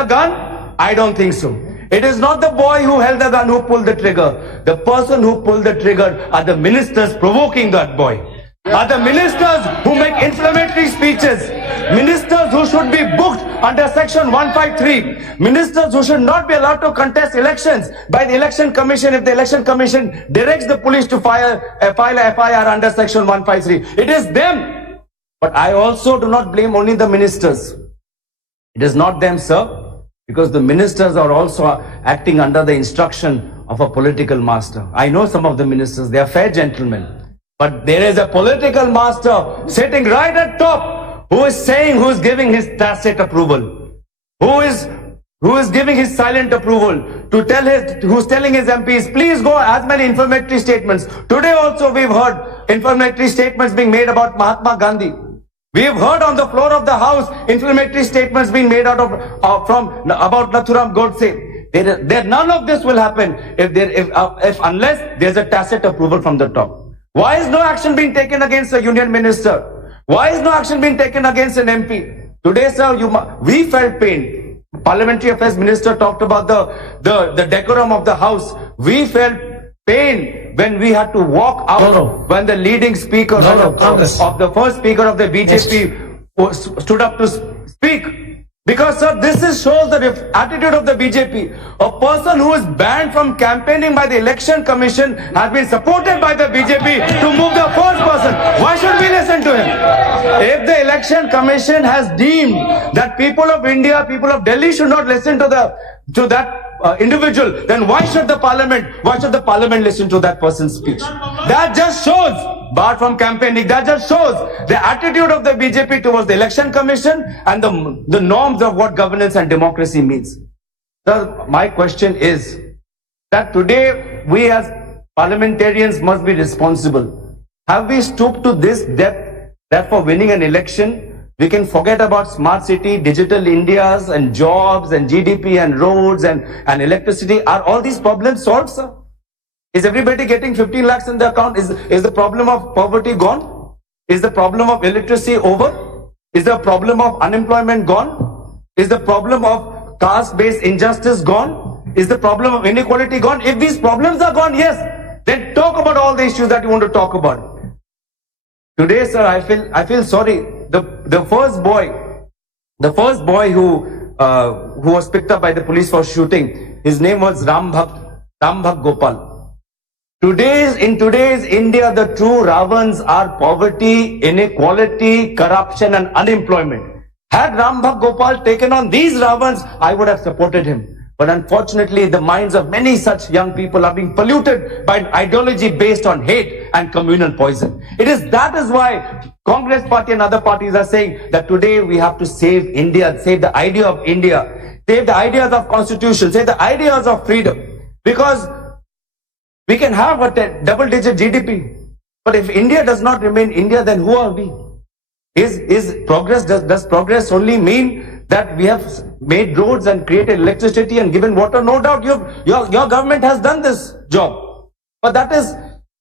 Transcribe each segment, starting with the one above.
the gun? I don't think so. It is not the boy who held the gun who pulled the trigger. The person who pulled the trigger are the ministers provoking that boy. Are the ministers who make inflammatory speeches. Ministers who should be booked under section 153. Ministers who should not be allowed to contest elections by the election commission if the election commission directs the police to file a FIR under section 153. It is them. But I also do not blame only the ministers. It is not them, sir, because the ministers are also acting under the instruction of a political master. I know some of the ministers, they are fair gentlemen. But there is a political master sitting right at top who is saying, who is giving his tacit approval, who is giving his silent approval to tell who's telling his MPs, please go as many inflammatory statements. Today also we've heard inflammatory statements being made about Mahatma Gandhi. We have heard on the floor of the House inflammatory statements being made about Nathuram Godse. None of this will happen unless there's a tacit approval from the top. Why is no action being taken against a union minister? Why is no action being taken against an MP? Today, sir, we felt pain. Parliamentary Affairs Minister talked about the decorum of the House. We felt pain when we had to walk out when the leading speaker of the first speaker of the BJP stood up to speak. Because, sir, this shows the attitude of the BJP. A person who is banned from campaigning by the election commission has been supported by the BJP to move the first person. Why should we listen to him? If the election commission has deemed that people of India, people of Delhi should not listen to that individual, then why should the parliament listen to that person's speech? That just shows, barred from campaigning, that just shows the attitude of the BJP towards the election commission and the norms of what governance and democracy means. So my question is that today we as parliamentarians must be responsible. Have we stooped to this depth that for winning an election we can forget about smart city, digital Indias and jobs and GDP and roads and electricity? Are all these problems solved, sir? Is everybody getting 15 lakhs in the account? Is the problem of poverty gone? Is the problem of illiteracy over? Is the problem of unemployment gone? Is the problem of caste-based injustice gone? Is the problem of inequality gone? If these problems are gone, yes, then talk about all the issues that you want to talk about. Today, sir, I feel sorry. The first boy who was picked up by the police for shooting, his name was Rambhak Gopal. In today's India, the true Ravans are poverty, inequality, corruption and unemployment. Had Rambhak Gopal taken on these Ravans, I would have supported him. But unfortunately, the minds of many such young people are being polluted by an ideology based on hate and communal poison. That is why Congress party and other parties are saying that today we have to save India, save the idea of India, save the ideas of constitution, save the ideas of freedom. Because we can have a double-digit GDP, but if India does not remain India, then who are we? Does progress only mean that we have made roads and created electricity and given water? No doubt your government has done this job, but that is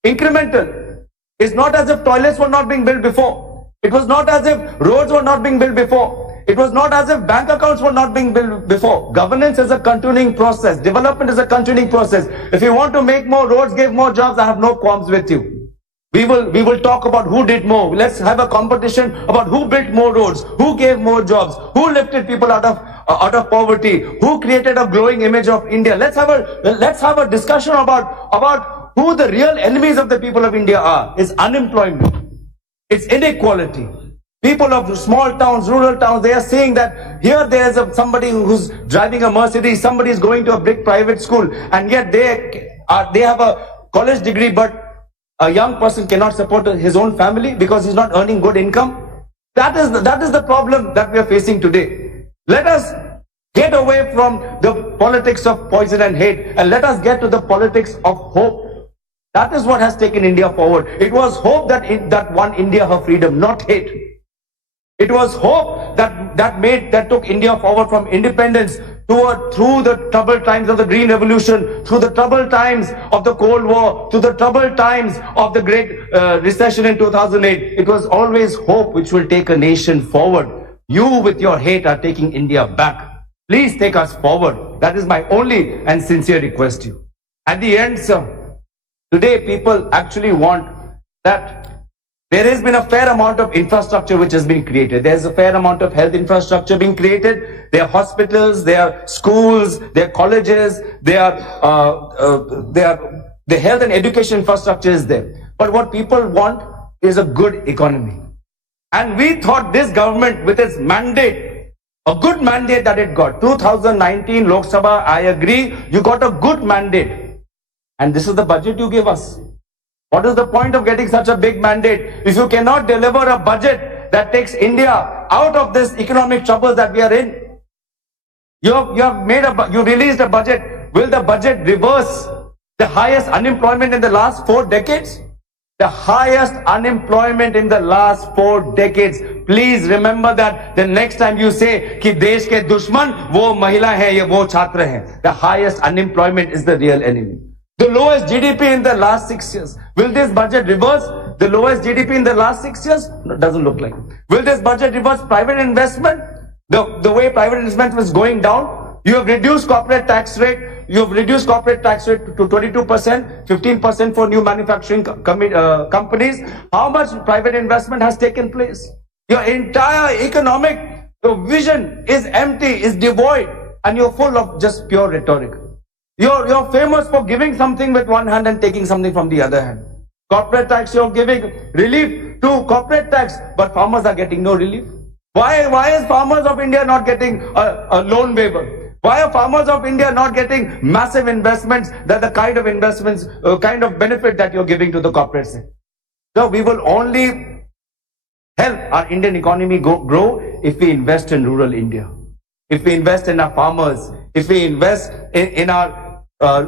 incremental. It's not as if toilets were not being built before. It was not as if roads were not being built before. It was not as if bank accounts were not being built before. Governance is a continuing process. Development is a continuing process. If you want to make more roads, give more jobs, I have no qualms with you. We will talk about who did more. Let's have a competition about who built more roads, who gave more jobs, who lifted people out of poverty, who created a glowing image of India. Let's have a discussion about who the real enemies of the people of India are. It's unemployment, it's inequality. People of small towns, rural towns, they are saying that here there is somebody who's driving a Mercedes, somebody is going to a big private school, and yet they have a college degree, but a young person cannot support his own family because he's not earning good income. That is the problem that we are facing today. Let us get away from the politics of poison and hate, and let us get to the politics of hope. That is what has taken India forward. It was hope that won India her freedom, not hate. It was hope that took India forward from independence through the troubled times of the Green Revolution, through the troubled times of the Cold War, through the troubled times of the Great Recession in 2008. It was always hope which will take a nation forward. You with your hate are taking India back. Please take us forward. That is my only and sincere request to you. At the end, sir, today people actually want that there has been a fair amount of infrastructure which has been created. There's a fair amount of health infrastructure being created. There are hospitals, there are schools, there are colleges, the health and education infrastructure is there. But what people want is a good economy. And we thought this government with its mandate, a good mandate that it got, 2019 Lok Sabha, I agree, you got a good mandate. And this is the budget you give us. What is the point of getting such a big mandate if you cannot deliver a budget that takes India out of this economic troubles that we are in? You released a budget. Will the budget reverse the highest unemployment in the last 4 decades? The highest unemployment in the last 4 decades. Please remember that the next time you say कि देश के दुश्मन वो महिला है या वो छात्र हैं. The highest unemployment is the real enemy. The lowest GDP in the last 6 years. Will this budget reverse the lowest GDP in the last 6 years? No, it doesn't look like it. Will this budget reverse private investment? The way private investment was going down, you have reduced corporate tax rate. You have reduced corporate tax rate to 22%, 15% for new manufacturing companies. How much private investment has taken place? Your entire economic vision is empty, is devoid, and you're full of just pure rhetoric. You're famous for giving something with one hand and taking something from the other hand. Corporate tax, you're giving relief to corporate tax, but farmers are getting no relief. Why is farmers of India not getting a loan waiver? Why are farmers of India not getting massive investments, that the kind of investments, kind of benefit that you're giving to the corporate sector? So we will only help our Indian economy grow if we invest in rural India. If we invest in our farmers, if we invest in our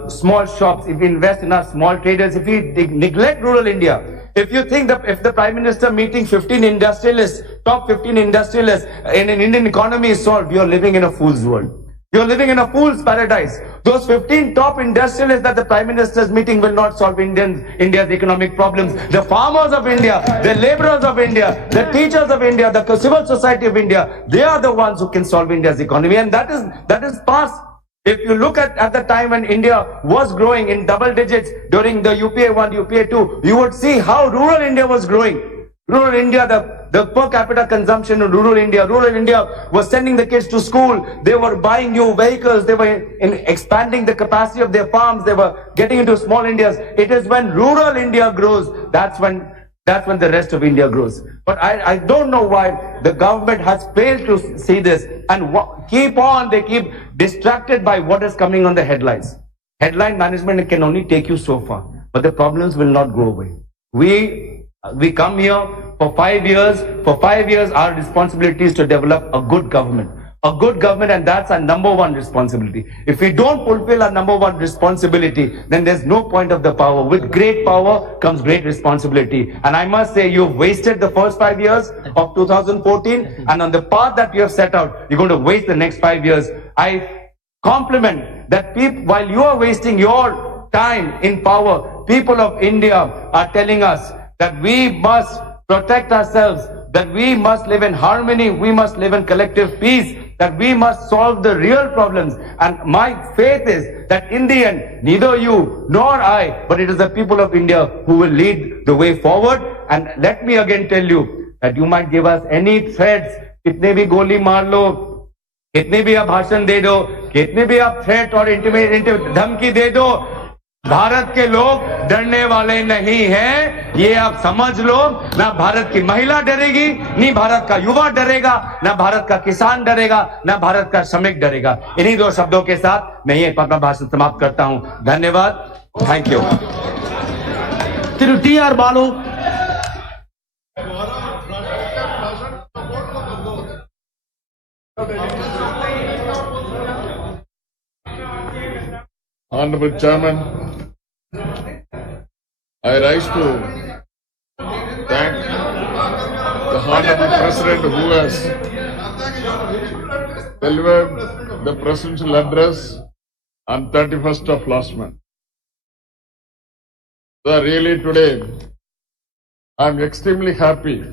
small shops, if we invest in our small traders, if we neglect rural India, if you think that if the Prime Minister meeting 15 industrialists, top 15 industrialists in an Indian economy is solved, you're living in a fool's world. You're living in a fool's paradise. Those 15 top industrialists that the Prime Minister's meeting will not solve India's economic problems. The farmers of India, the laborers of India, the teachers of India, the civil society of India, they are the ones who can solve India's economy. And that is past. If you look at the time when India was growing in double digits during the UPA 1, UPA 2, you would see how rural India was growing. Rural India, the per capita consumption in rural India was sending the kids to school. They were buying new vehicles. They were expanding the capacity of their farms. They were getting into small Indias. It is when rural India grows, that's when the rest of India grows. But I don't know why the government has failed to see this and they keep distracted by what is coming on the headlines. Headline management can only take you so far, but the problems will not go away. We come here for 5 years. For 5 years, our responsibility is to develop a good government. A good government, and that's our number one responsibility. If we don't fulfill our number one responsibility, then there's no point of the power. With great power comes great responsibility. And I must say, you've wasted the first 5 years of 2014, and on the path that you have set out, you're going to waste the next 5 years. I compliment that while you are wasting your time in power, people of India are telling us that we must protect ourselves, that we must live in harmony, we must live in collective peace, that we must solve the real problems. And my faith is that in the end, neither you nor I, but it is the people of India who will lead the way forward. And let me again tell you that you might give us any threats, kitne bhi goli maar lo, kitne bhi aap bhashan de do, kitne bhi aap threat or intimidate dhamki de do, Bharat के लोग डरने वाले नहीं हैं, ये आप समझ लो। ना भारत की महिला डरेगी, नहीं भारत का युवा डरेगा, ना भारत का किसान डरेगा, ना भारत का श्रमिक डरेगा। इन्हीं दो शब्दों के साथ मैं ये अपना भाषण समाप्त करता हूं। धन्यवाद। Thank you. तिरु टी.आर. Baalu. Honorable Chairman, I rise to thank the Honorable President who has delivered the presidential address on 31st of last month. So really today, I am extremely happy